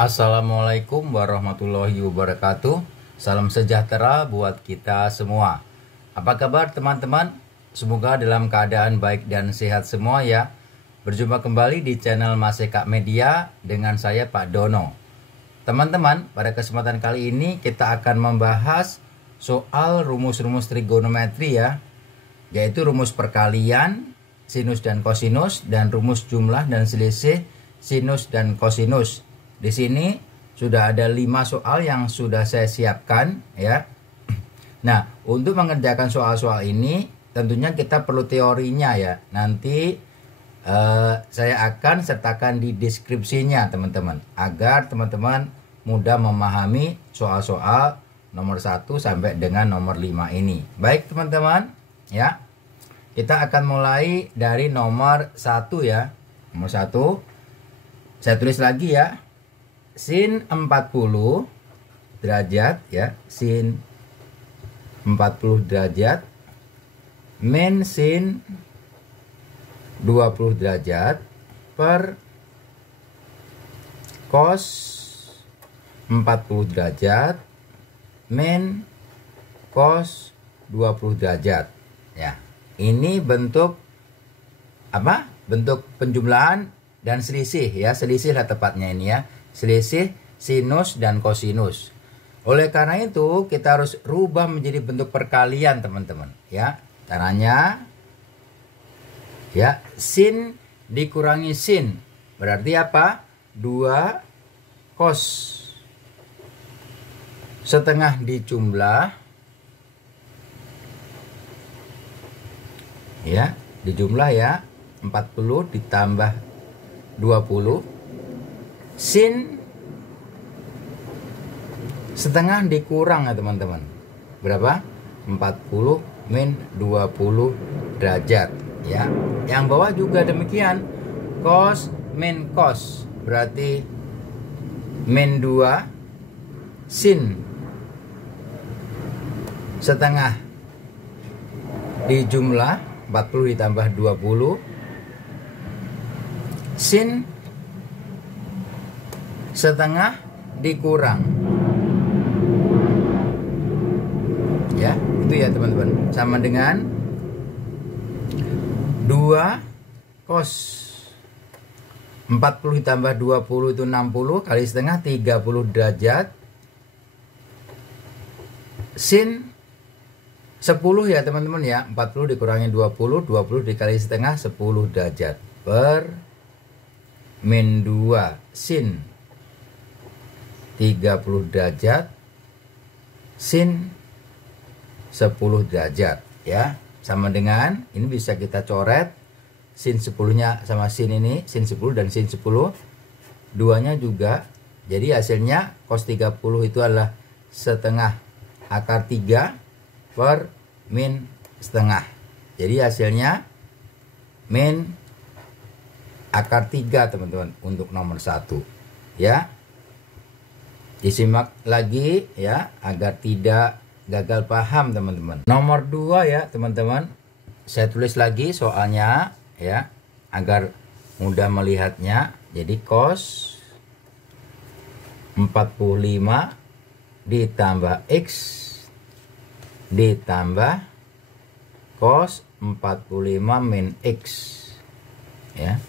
Assalamualaikum warahmatullahi wabarakatuh. Salam sejahtera buat kita semua. Apa kabar teman-teman? Semoga dalam keadaan baik dan sehat semua ya. Berjumpa kembali di channel Mas Eka Media dengan saya Pak Dono. Teman-teman, pada kesempatan kali ini kita akan membahas soal rumus-rumus trigonometri ya. Yaitu rumus perkalian, sinus dan kosinus, dan rumus jumlah dan selisih sinus dan kosinus. Di sini sudah ada 5 soal yang sudah saya siapkan ya. Nah, untuk mengerjakan soal-soal ini tentunya kita perlu teorinya ya. Nanti saya akan sertakan di deskripsinya teman-teman, agar teman-teman mudah memahami soal-soal nomor 1 sampai dengan nomor 5 ini. Baik teman-teman ya. Kita akan mulai dari nomor 1 ya. Nomor 1 saya tulis lagi ya. Sin 40 derajat ya, sin 40 derajat min sin 20 derajat per cos 40 derajat min cos 20 derajat ya. Ini bentuk apa? Bentuk penjumlahan dan selisih ya, selisih lah tepatnya ini ya. Selisih sinus dan kosinus. Oleh karena itu kita harus rubah menjadi bentuk perkalian teman-teman ya. Caranya ya, sin dikurangi sin berarti apa? 2 cos setengah dijumlah ya, dijumlah ya, 40 ditambah 20 sin setengah dikurang ya teman-teman. Berapa? 40 min 20 derajat ya. Yang bawah juga demikian. Cos min cos berarti min 2 sin setengah dijumlah 40 ditambah 20 sin setengah dikurang ya, itu ya teman-teman, sama dengan 2 cos 40 ditambah 20 itu 60 kali setengah 30 derajat sin 10 ya teman-teman ya, 40 dikurangi 20 dikali setengah 10 derajat per min 2 sin 30 derajat sin 10 derajat ya, sama dengan ini bisa kita coret sin 10 nya sama sin ini, sin 10 dan sin 10 duanya juga, jadi hasilnya cos 30 itu adalah setengah akar 3 per min setengah, jadi hasilnya min akar 3 teman-teman untuk nomor 1 ya. Disimak lagi ya agar tidak gagal paham teman-teman. Nomor 2 ya teman-teman, saya tulis lagi soalnya ya agar mudah melihatnya. Jadi cos 45 ditambah x ditambah cos 45 min x ya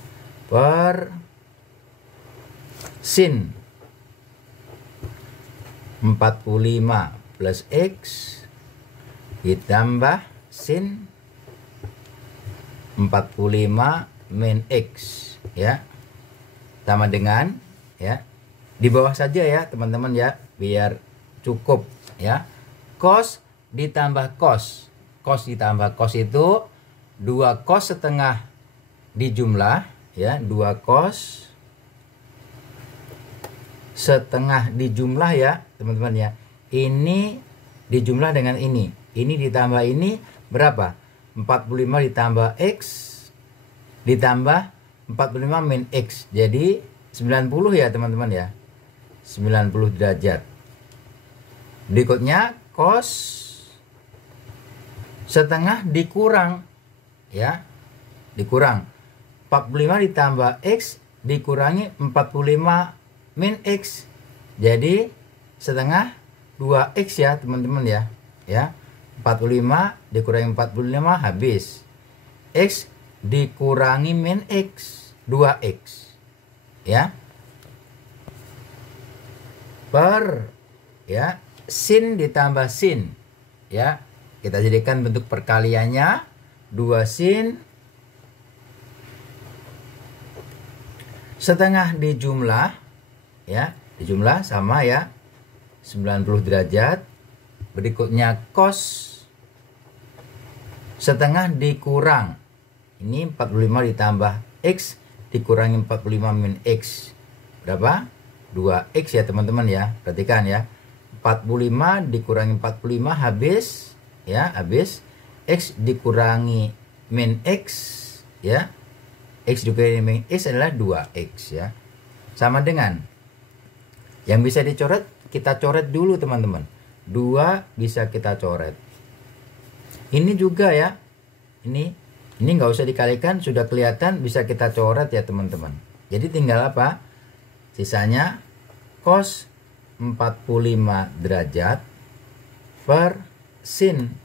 per sin 45 plus x ditambah sin 45 min x ya, sama dengan ya, di bawah saja ya teman-teman ya, biar cukup ya. Cos ditambah cos, cos ditambah cos itu 2 cos setengah dijumlah ya, 2 cos setengah dijumlah ya teman-teman ya, ini dijumlah dengan ini ditambah ini berapa? 45 ditambah x ditambah 45 min x, jadi 90 ya teman-teman ya, 90 derajat. Berikutnya cos setengah dikurang ya, dikurang 45 ditambah x dikurangi 45 min X. Jadi setengah 2X ya teman-teman ya. Ya. 45 dikurangi 45 habis. X dikurangi min X, 2X. Ya. Per ya, sin ditambah sin. Ya. Kita jadikan bentuk perkaliannya 2 sin setengah dijumlah ya, dijumlah sama ya 90 derajat. Berikutnya cos setengah dikurang, ini 45 ditambah X dikurangi 45 min X, berapa? 2X ya teman-teman ya. Perhatikan ya, 45 dikurangi 45 habis ya, habis. X dikurangi min X ya, X dikurangi min X adalah 2X ya. Sama dengan yang bisa dicoret, kita coret dulu teman-teman. 2 bisa kita coret. Ini juga ya, ini nggak usah dikalikan, sudah kelihatan, bisa kita coret ya teman-teman. Jadi tinggal apa? Sisanya cos 45 derajat per sin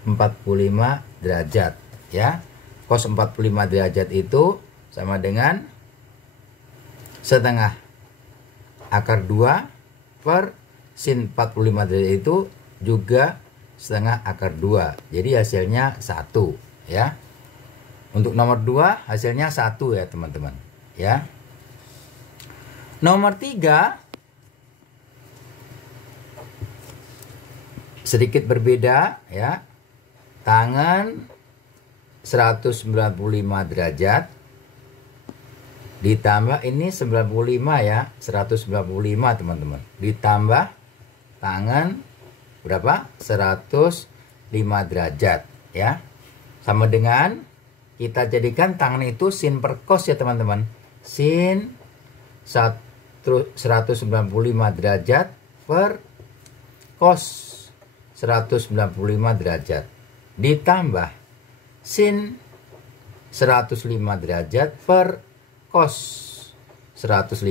45 derajat ya. Cos 45 derajat itu sama dengan setengah akar 2 per sin 45 derajat itu juga setengah akar 2. Jadi hasilnya 1 ya. Untuk nomor 2 hasilnya 1 ya teman-teman ya. Nomor 3 sedikit berbeda ya. Tangan 195 derajat ditambah ini 95 ya, 195 teman-teman. Ditambah tangan berapa? 105 derajat ya. Sama dengan kita jadikan tangan itu sin per cos ya teman-teman. Sin 195 derajat per cos 195 derajat ditambah sin 105 derajat per cos 105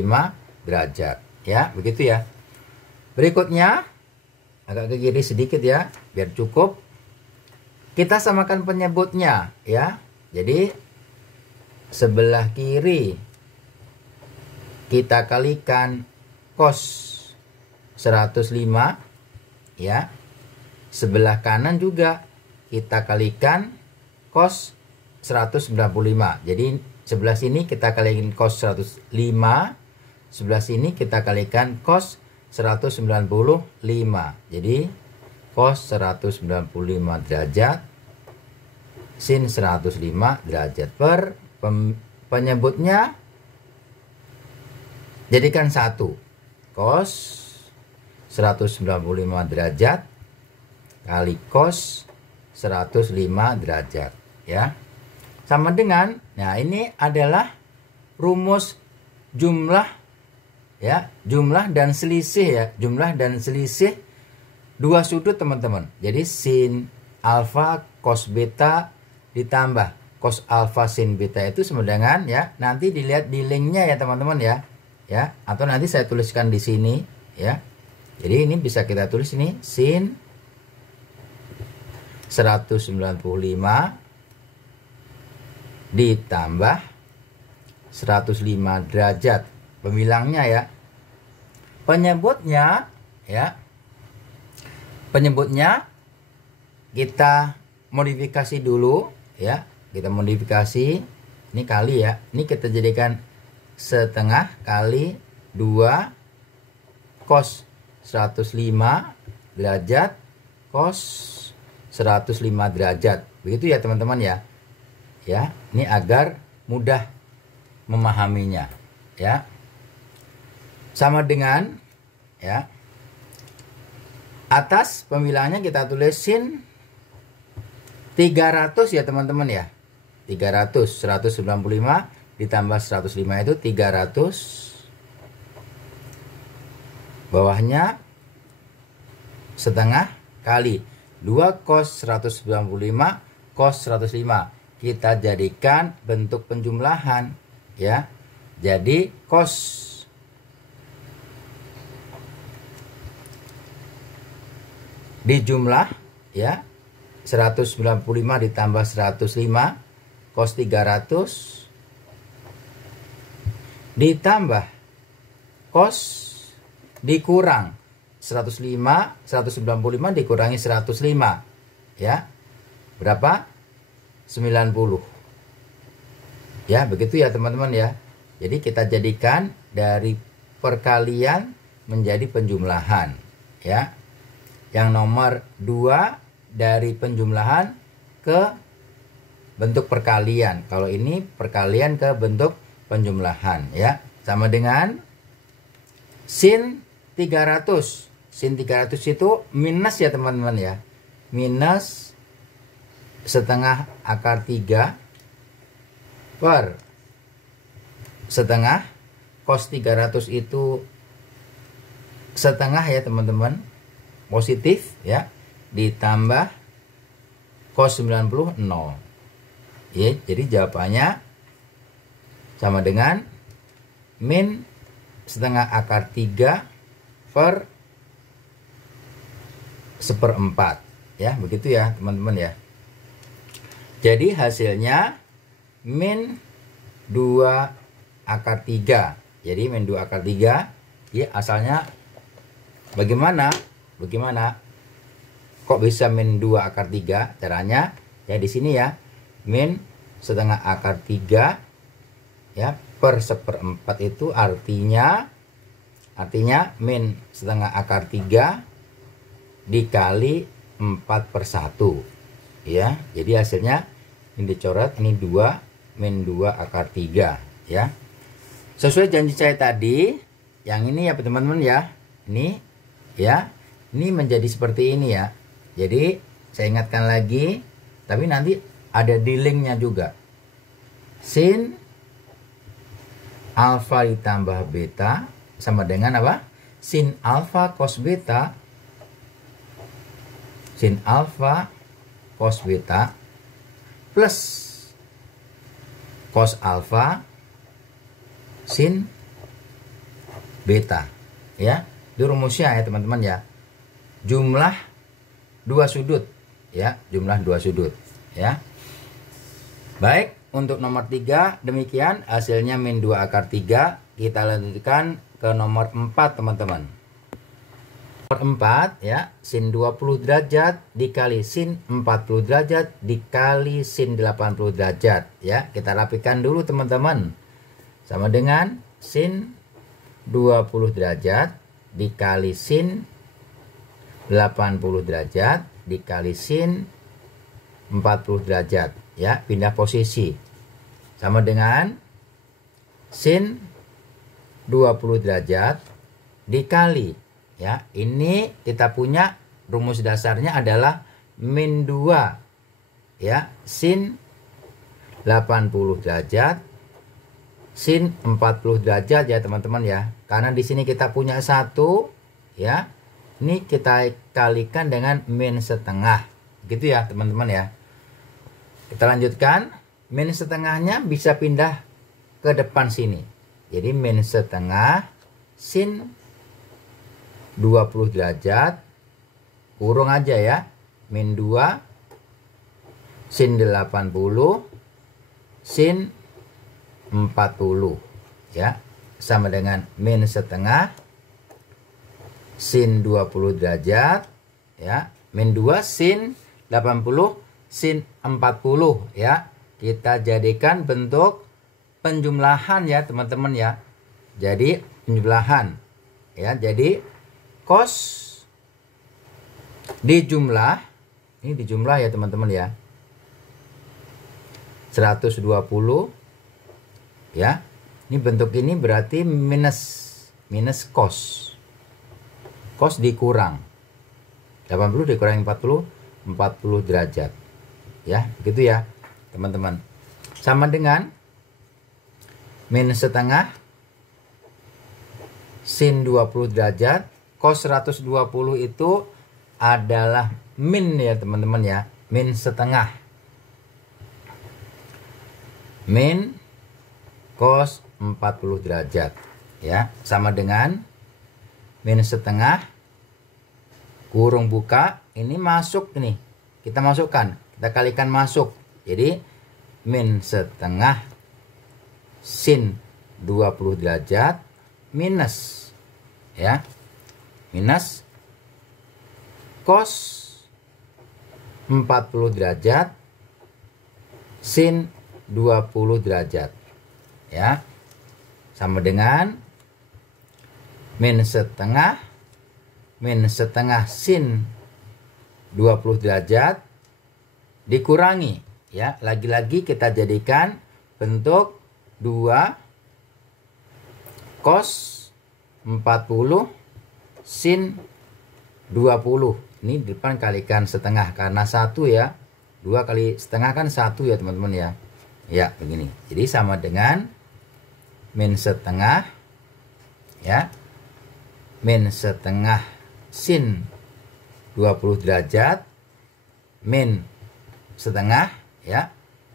derajat ya, begitu ya. Berikutnya agak ke kiri sedikit ya, biar cukup. Kita samakan penyebutnya ya. Jadi sebelah kiri kita kalikan cos 105 ya. Sebelah kanan juga kita kalikan cos 195. Jadi sebelah sini kita kalikan cos 105, sebelah sini kita kalikan cos 195. Jadi cos 195 derajat sin 105 derajat per penyebutnya jadikan 1. Cos 195 derajat kali cos 105 derajat ya. Sama dengan, nah ini adalah rumus jumlah ya, jumlah dan selisih ya, jumlah dan selisih dua sudut teman-teman. Jadi sin alfa cos beta ditambah cos alfa sin beta itu sama dengan ya, nanti dilihat di linknya ya teman-teman ya, ya, atau nanti saya tuliskan di sini ya. Jadi ini bisa kita tulis ini sin 195 ditambah 105 derajat, pembilangnya ya. Penyebutnya ya, penyebutnya kita modifikasi dulu ya, kita modifikasi ini kali ya, ini kita jadikan setengah kali 2 cos 105 derajat cos 105 derajat, begitu ya teman-teman ya. Ya, ini agar mudah memahaminya ya. Sama dengan ya, atas pembilangnya kita tulis sin 300 ya teman-teman ya. 300, 195 ditambah 105 itu 300. Bawahnya setengah kali 2 cos 195 cos 105. Kita jadikan bentuk penjumlahan ya. Jadi cos dijumlah ya, 195 ditambah 105 cos 300 ditambah cos dikurang 195 dikurangi 105 ya, berapa? 90 ya, begitu ya teman-teman ya. Jadi kita jadikan dari perkalian menjadi penjumlahan ya. Yang nomor 2 dari penjumlahan ke bentuk perkalian. Kalau ini perkalian ke bentuk penjumlahan ya. Sama dengan sin 300. Sin 300 itu minus ya teman-teman ya. Minus setengah akar 3 per setengah. Cos 300 itu setengah ya teman-teman. Positif ya. Ditambah cos 90 0. Ya, jadi jawabannya sama dengan min setengah akar 3 per 1/4 ya, begitu ya teman-teman ya. Jadi hasilnya min 2 akar 3. Jadi min 2 akar 3 ya, asalnya bagaimana kok bisa min 2 akar 3? Caranya ya di sini ya, min setengah akar 3 ya per 1/4 itu artinya min setengah akar 3 dikali 4/1 ya. Jadi hasilnya ini dicoret, ini 2 min 2 akar 3 ya. Sesuai janji saya tadi, yang ini ya teman-teman ya. Ini ya, ini menjadi seperti ini ya. Jadi saya ingatkan lagi, tapi nanti ada di linknya juga. Sin alfa ditambah beta sama dengan apa? Sin alfa cos beta. Sin alfa cos beta plus cos alfa sin beta ya. Itu rumusnya ya teman-teman ya. Jumlah dua sudut ya, jumlah dua sudut ya. Baik, untuk nomor 3 demikian hasilnya min 2 akar 3. Kita lanjutkan ke nomor 4 teman-teman. Nomor 4 ya, sin 20 derajat dikali sin 40 derajat dikali sin 80 derajat ya. Kita rapikan dulu teman-teman. Sama dengan sin 20 derajat dikali sin 80 derajat dikali sin 40 derajat ya, pindah posisi. Sama dengan sin 20 derajat dikali ya, ini kita punya rumus dasarnya adalah min 2 ya, sin 80 derajat sin 40 derajat ya teman-teman ya. Karena di sini kita punya 1 ya. Ini kita kalikan dengan min setengah. Gitu ya teman-teman ya. Kita lanjutkan. Min setengahnya bisa pindah ke depan sini. Jadi min setengah sin 20 derajat kurung aja ya. Min 2 sin 80 sin 40 ya, sama dengan min setengah sin 20 derajat ya, min 2 sin 80 sin 40 ya. Kita jadikan bentuk penjumlahan ya teman-teman ya. Jadi penjumlahan ya, jadi cos dijumlah, ini dijumlah ya teman-teman ya, 120 ya. Ini bentuk ini berarti minus cos dikurang 80 dikurangi 40 derajat ya, begitu ya teman-teman. Sama dengan min setengah sin 20 derajat cos 120 itu adalah min ya teman-teman ya, min setengah min cos 40 derajat ya, sama dengan min setengah kurung buka, ini masuk nih. Kita masukkan, kita kalikan masuk. Jadi min setengah sin 20 derajat minus ya. Minus cos 40 derajat sin 20 derajat ya, sama dengan min setengah sin 20 derajat dikurangi ya, lagi-lagi kita jadikan bentuk 2 cos 40 sin 20. Ini di depan kalikan setengah karena 1 ya. 2 kali setengah kan 1 ya teman-teman ya. Ya begini. Jadi sama dengan min setengah ya. Min setengah sin 20 derajat min setengah ya,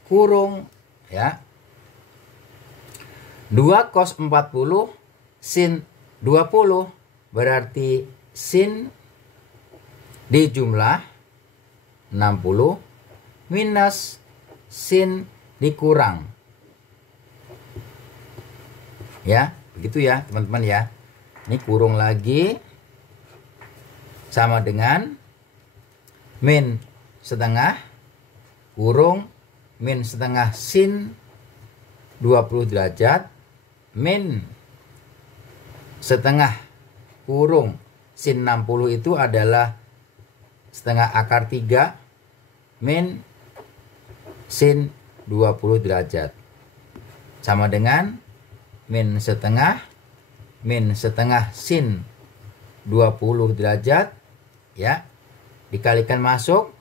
kurung ya, 2 cos 40 sin 20, berarti sin dijumlah 60 minus sin dikurang ya, begitu ya teman-teman ya. Ini kurung lagi sama dengan min setengah kurung min setengah sin 20 derajat min setengah kurung sin 60 itu adalah setengah akar 3 min sin 20 derajat sama dengan min setengah sin 20 derajat ya, dikalikan masuk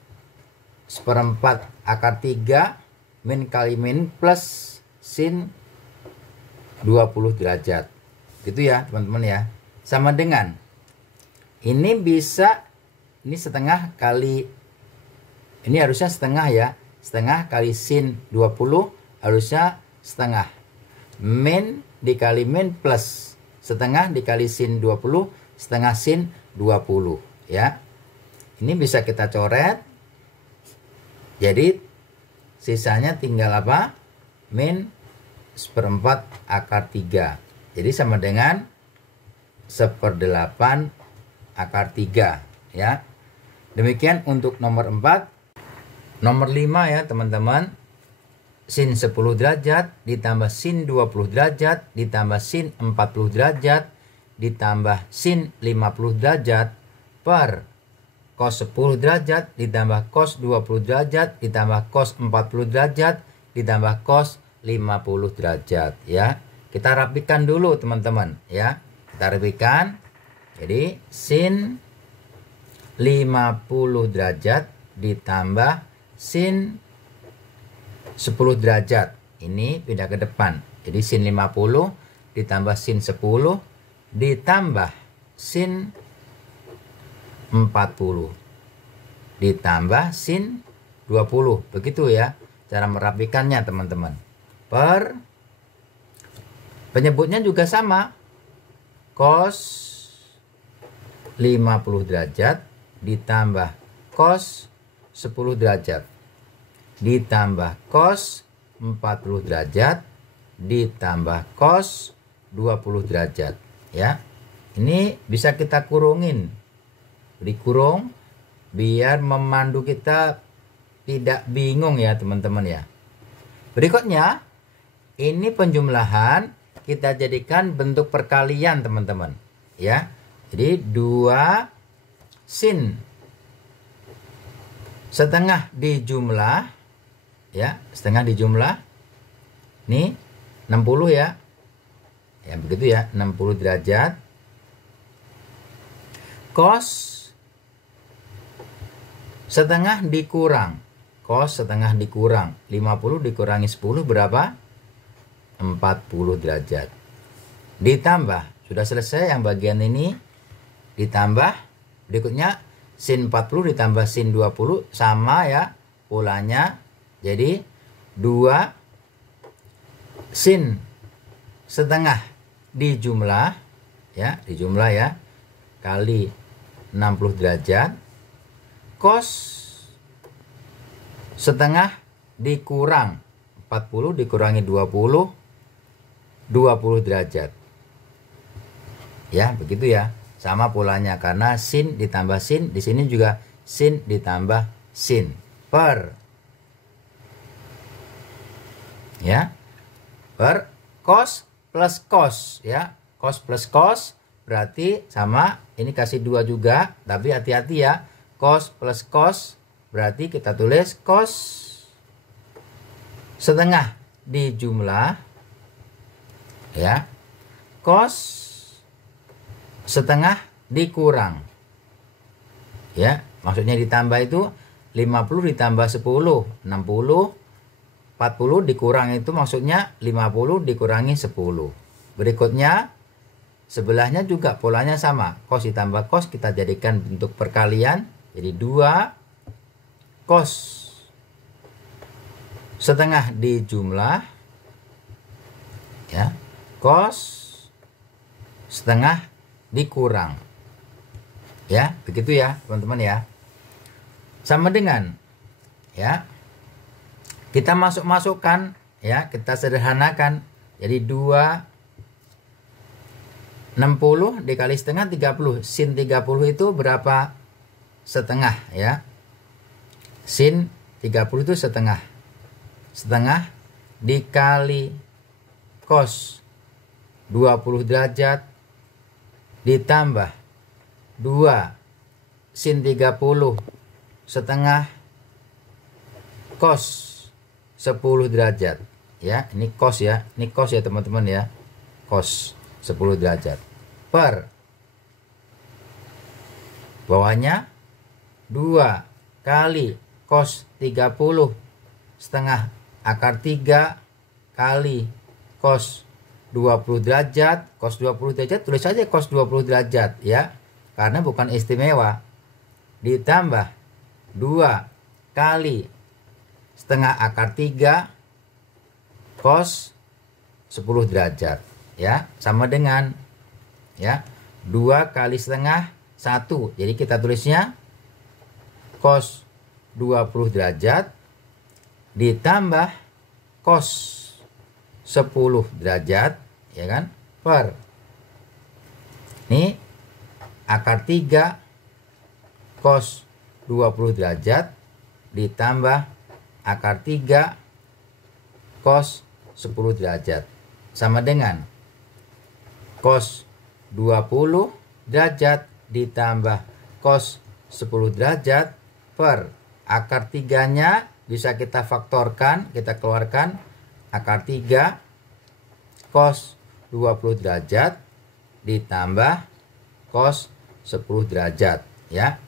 seperempat akar 3 min kali min plus sin 20 derajat gitu ya teman-teman ya, sama dengan ini bisa, ini setengah kali, ini harusnya setengah ya, setengah kali sin 20 harusnya setengah, min dikali min plus setengah dikali sin 20 setengah sin 20 ya. Ini bisa kita coret, jadi sisanya tinggal apa, min seperempat akar 3, jadi sama dengan 1/8 akar 3 ya. Demikian untuk nomor 4. Nomor 5 ya teman-teman, sin 10 derajat ditambah sin 20 derajat ditambah sin 40 derajat ditambah sin 50 derajat per cos 10 derajat ditambah cos 20 derajat ditambah cos 40 derajat ditambah cos 50 derajat ya. Kita rapikan dulu teman-teman ya. Kita rapikan. Jadi sin 50 derajat ditambah sin 10 derajat. Ini pindah ke depan. Jadi sin 50 ditambah sin 10 ditambah sin 40 ditambah sin 20. Begitu ya cara merapikannya teman-teman. Per penyebutnya juga sama. Cos 50 derajat ditambah cos 10 derajat ditambah cos 40 derajat ditambah cos 20 derajat ya. Ini bisa kita kurungin, dikurung biar memandu kita tidak bingung ya teman-teman ya. Berikutnya ini penjumlahan kita jadikan bentuk perkalian teman-teman ya. Jadi 2 sin setengah dijumlah ya, setengah dijumlah nih 60 ya. Ya begitu ya, 60 derajat cos setengah dikurang, cos setengah dikurang 50 dikurangi 10 berapa? 40 derajat. Ditambah, sudah selesai yang bagian ini, ditambah berikutnya sin 40 ditambah sin 20 sama ya polanya. Jadi 2 sin setengah dijumlah ya, dijumlah ya, kali 60 derajat. Cos setengah dikurang 40 dikurangi 20 derajat. Ya, begitu ya. Sama polanya karena sin ditambah sin, di sini juga sin ditambah sin per ya. Per cos plus cos ya. Cos plus cos berarti sama, ini kasih 2 juga, tapi hati-hati ya. Cos plus cos berarti kita tulis cos setengah dijumlah ya, cos setengah dikurang ya, maksudnya ditambah itu 50 ditambah 10 60, 40 dikurang itu maksudnya 50 dikurangi 10. Berikutnya sebelahnya juga polanya sama, cos ditambah cos kita jadikan bentuk perkalian, jadi 2 cos setengah dijumlah ya, cos setengah dikurang ya, begitu ya teman-teman ya. Sama dengan ya, kita masukkan ya, kita sederhanakan jadi 60 dikali setengah 30. Sin 30 itu berapa? Setengah ya. Sin 30 itu setengah. Setengah dikali cos 20 derajat ditambah 2 sin 30 setengah cos 10 derajat ya. Ini cos ya, ini cos ya teman-teman ya, cos 10 derajat per bawahnya 2 kali cos 30 setengah akar 3 kali cos 20 derajat. Cos 20 derajat tulis saja cos 20 derajat ya, karena bukan istimewa. Ditambah 2 kali setengah akar 3 cos 10 derajat ya, sama dengan ya 2 kali setengah 1. Jadi kita tulisnya cos 20 derajat ditambah cos 10 derajat ya kan, per ini akar 3 cos 20 derajat ditambah akar 3 cos 10 derajat sama dengan cos 20 derajat ditambah cos 10 derajat per akar 3-nya bisa kita faktorkan, kita keluarkan akar 3 cos 20 derajat ditambah cos 10 derajat ya,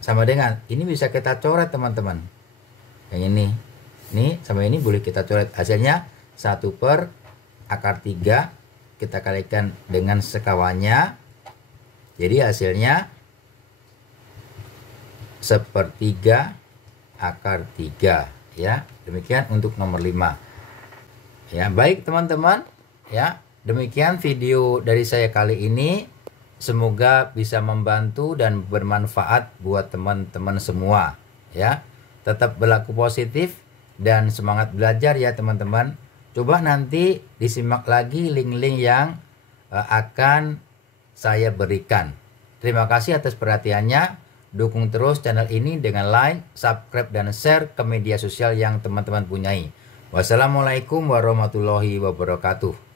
sama dengan ini bisa kita coret teman-teman. Yang ini sama ini boleh kita coret, hasilnya 1 per akar 3 kita kalikan dengan sekawannya, jadi hasilnya 1/3 akar 3 ya. Demikian untuk nomor 5 ya. Baik teman-teman ya, demikian video dari saya kali ini, semoga bisa membantu dan bermanfaat buat teman-teman semua ya. Tetap berlaku positif dan semangat belajar ya teman-teman. Coba nanti disimak lagi link-link yang akan saya berikan. Terima kasih atas perhatiannya. Dukung terus channel ini dengan like, subscribe, dan share ke media sosial yang teman-teman punyai. Wassalamualaikum warahmatullahi wabarakatuh.